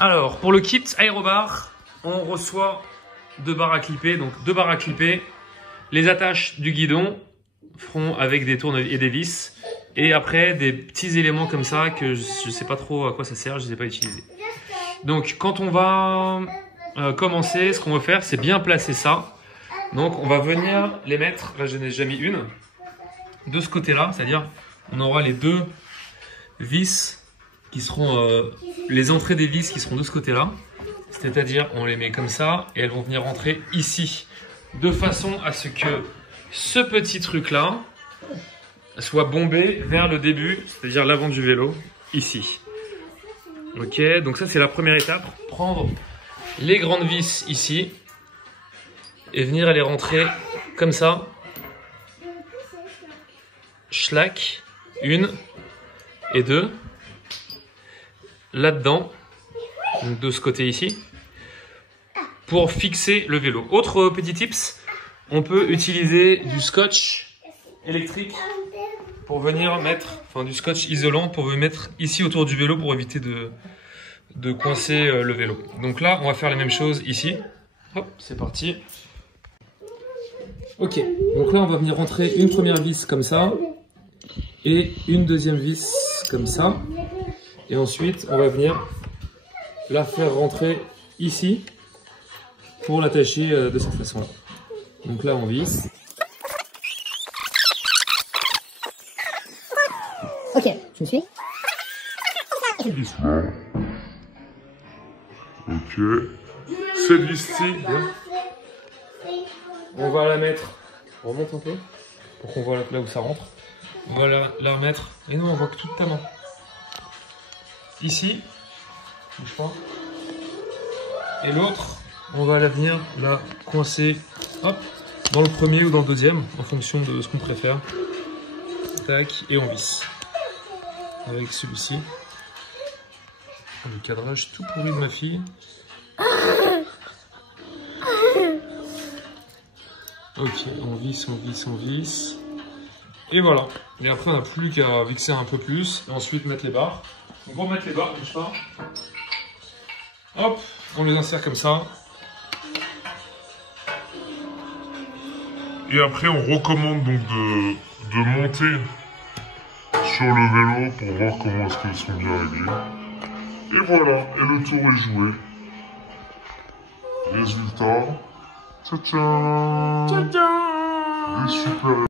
Alors, pour le kit aérobar, on reçoit 2 barres à clipper. Donc 2 barres à clipper. Les attaches du guidon feront avec des tournevis et des vis. Et après, des petits éléments comme ça que je ne sais pas trop à quoi ça sert, je ne les ai pas utilisés. Donc, quand on va commencer, ce qu'on va faire, c'est bien placer ça. Donc, on va venir les mettre, là je n'ai déjà mis une, de ce côté-là. C'est-à-dire, on aura les 2 vis qui seront, les entrées des vis qui seront de ce côté-là. C'est-à-dire, on les met comme ça et elles vont venir rentrer ici. De façon à ce que ce petit truc-là soit bombé vers le début, c'est-à-dire l'avant du vélo, ici. Ok, donc ça c'est la première étape. Prendre les grandes vis ici et venir les rentrer comme ça. Schlack, 1 et 2. Là-dedans, donc de ce côté ici, pour fixer le vélo. Autre petit tips, on peut utiliser du scotch électrique pour venir mettre, enfin du scotch isolant pour venir mettre ici autour du vélo pour éviter de coincer le vélo. Donc là, on va faire la même chose ici. Hop, c'est parti. Ok, donc là, on va venir rentrer une première vis comme ça et une deuxième vis comme ça. Et ensuite, on va venir la faire rentrer ici pour l'attacher de cette façon-là. Donc là, on visse. Ok, tu me suis? Ok. Cette vis-ci, on va la mettre, remonte un peu, pour qu'on voit là où ça rentre. On va la remettre, et non, on voit que toute ta main. Ici, bouge pas. Et l'autre, on va la venir la coincer, hop, dans le premier ou dans le deuxième, en fonction de ce qu'on préfère. Tac, et on visse. Avec celui-ci. Le cadrage tout pourri de ma fille. Ok, on visse, on visse, on visse. Et voilà. Et après, on n'a plus qu'à vixer un peu plus. Et ensuite, mettre les barres. Donc, pour mettre les barres, bouge pas. Hop, on les insère comme ça. et après on recommande donc de monter sur le vélo pour voir comment est-ce qu'elles sont bien réglées. Et voilà, et le tour est joué. Résultat, tcha-tcha, des super